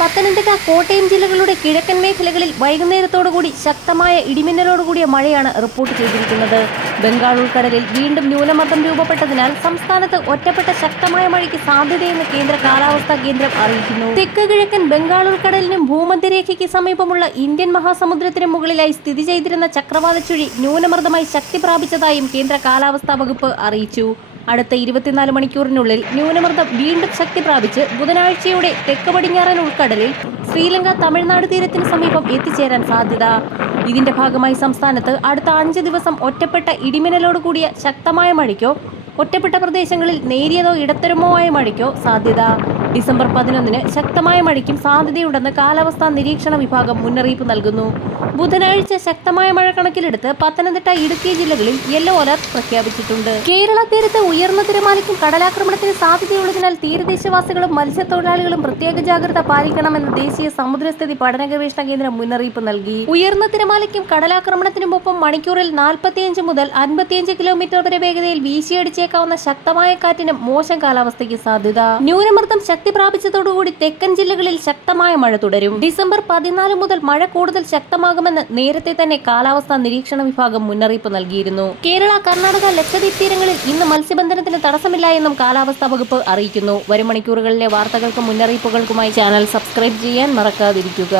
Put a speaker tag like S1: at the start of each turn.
S1: പത്തനംതിട്ട കോട്ടയം ജില്ലകളുടെ കിഴക്കൻ മേഖലകളിൽ വൈകുന്നേരത്തോടുകൂടി ശക്തമായ ഇടിമിന്നലോടുകൂടിയ മഴയാണ് റിപ്പോർട്ട് ചെയ്തിരിക്കുന്നത്. ബംഗാൾ ഉൾക്കടലിൽ വീണ്ടും ന്യൂനമർദ്ദം രൂപപ്പെട്ടതിനാൽ സംസ്ഥാനത്ത് ഒറ്റപ്പെട്ട ശക്തമായ മഴയ്ക്ക് സാധ്യതയെന്ന് കേന്ദ്ര കാലാവസ്ഥാ കേന്ദ്രം അറിയിക്കുന്നു. തെക്ക് കിഴക്കൻ ബംഗാൾ ഉൾക്കടലിനും ഭൂമധ്യരേഖയ്ക്ക് സമീപമുള്ള ഇന്ത്യൻ മഹാസമുദ്രത്തിന് മുകളിലായി സ്ഥിതി ചെയ്തിരുന്ന ചക്രവാത ചുഴി ന്യൂനമർദ്ദമായി ശക്തി പ്രാപിച്ചതായും കേന്ദ്ര കാലാവസ്ഥാ വകുപ്പ് അറിയിച്ചു. അടുത്ത ഇരുപത്തിനാല് മണിക്കൂറിനുള്ളിൽ ന്യൂനമർദ്ദം വീണ്ടും ശക്തി പ്രാപിച്ച് ബുധനാഴ്ചയോടെ തെക്ക് പടിഞ്ഞാറൻ ഉൾക്കടലിൽ ശ്രീലങ്ക തമിഴ്നാട് തീരത്തിന് സമീപം എത്തിച്ചേരാൻ സാധ്യത. ഇതിന്റെ ഭാഗമായി സംസ്ഥാനത്ത് അടുത്ത അഞ്ച് ദിവസം ഒറ്റപ്പെട്ട ഇടിമിന്നലോട് കൂടിയ ശക്തമായ മഴയ്ക്കോ ഒറ്റപ്പെട്ട പ്രദേശങ്ങളിൽ നേരിയതോ ഇടത്തരമോ ആയ മഴയ്ക്കോ സാധ്യത. ഡിസംബർ പതിനൊന്നിന് ശക്തമായ മഴയ്ക്കും സാധ്യതയുണ്ടെന്ന് കാലാവസ്ഥാ നിരീക്ഷണ വിഭാഗം മുന്നറിയിപ്പ് നൽകുന്നു. ബുധനാഴ്ച ശക്തമായ മഴ കണക്കിലെടുത്ത് പത്തനംതിട്ട ഇടുക്കി ജില്ലകളിൽ യെല്ലോ അലർട്ട് പ്രഖ്യാപിച്ചിട്ടുണ്ട്. കേരള തീരത്ത് ഉയർന്ന തിരമാലയ്ക്കും കടലാക്രമണത്തിന് സാധ്യതയുള്ളതിനാൽ തീരദേശവാസികളും മത്സ്യത്തൊഴിലാളികളും പ്രത്യേക ജാഗ്രത പാലിക്കണമെന്ന് ദേശീയ സമുദ്രസ്ഥിതി പഠന ഗവേഷണ കേന്ദ്രം മുന്നറിയിപ്പ് നൽകി. ഉയർന്ന തിരമാലയ്ക്കും കടലാക്രമണത്തിനുമൊപ്പം മണിക്കൂറിൽ നാൽപ്പത്തിയഞ്ച് മുതൽ അൻപത്തിയഞ്ച് കിലോമീറ്റർ വരെ വേഗതയിൽ വീശിയടിച്ചേക്കാവുന്ന ശക്തമായ കാറ്റിനും മോശം കാലാവസ്ഥയ്ക്ക് സാധ്യത. ന്യൂനമർദ്ദം ശക്തി പ്രാപിച്ചതോടുകൂടി തെക്കൻ ജില്ലകളിൽ ശക്തമായ മഴ തുടരും. ഡിസംബർ പതിനാല് മുതൽ മഴ കൂടുതൽ ശക്തമാകുമെന്ന് നേരത്തെ തന്നെ കാലാവസ്ഥാ നിരീക്ഷണ വിഭാഗം മുന്നറിയിപ്പ് നൽകിയിരുന്നു. കേരള കർണാടക ലക്ഷദ്വീപ് തീരങ്ങളിൽ ഇന്ന് മത്സ്യബന്ധനത്തിന് തടസ്സമില്ല എന്നും കാലാവസ്ഥാ വകുപ്പ് അറിയിക്കുന്നു. വരും മണിക്കൂറുകളിലെ വാർത്തകൾക്കും മുന്നറിയിപ്പുകൾക്കുമായി ചാനൽ സബ്സ്ക്രൈബ് ചെയ്യാൻ മറക്കാതിരിക്കുക.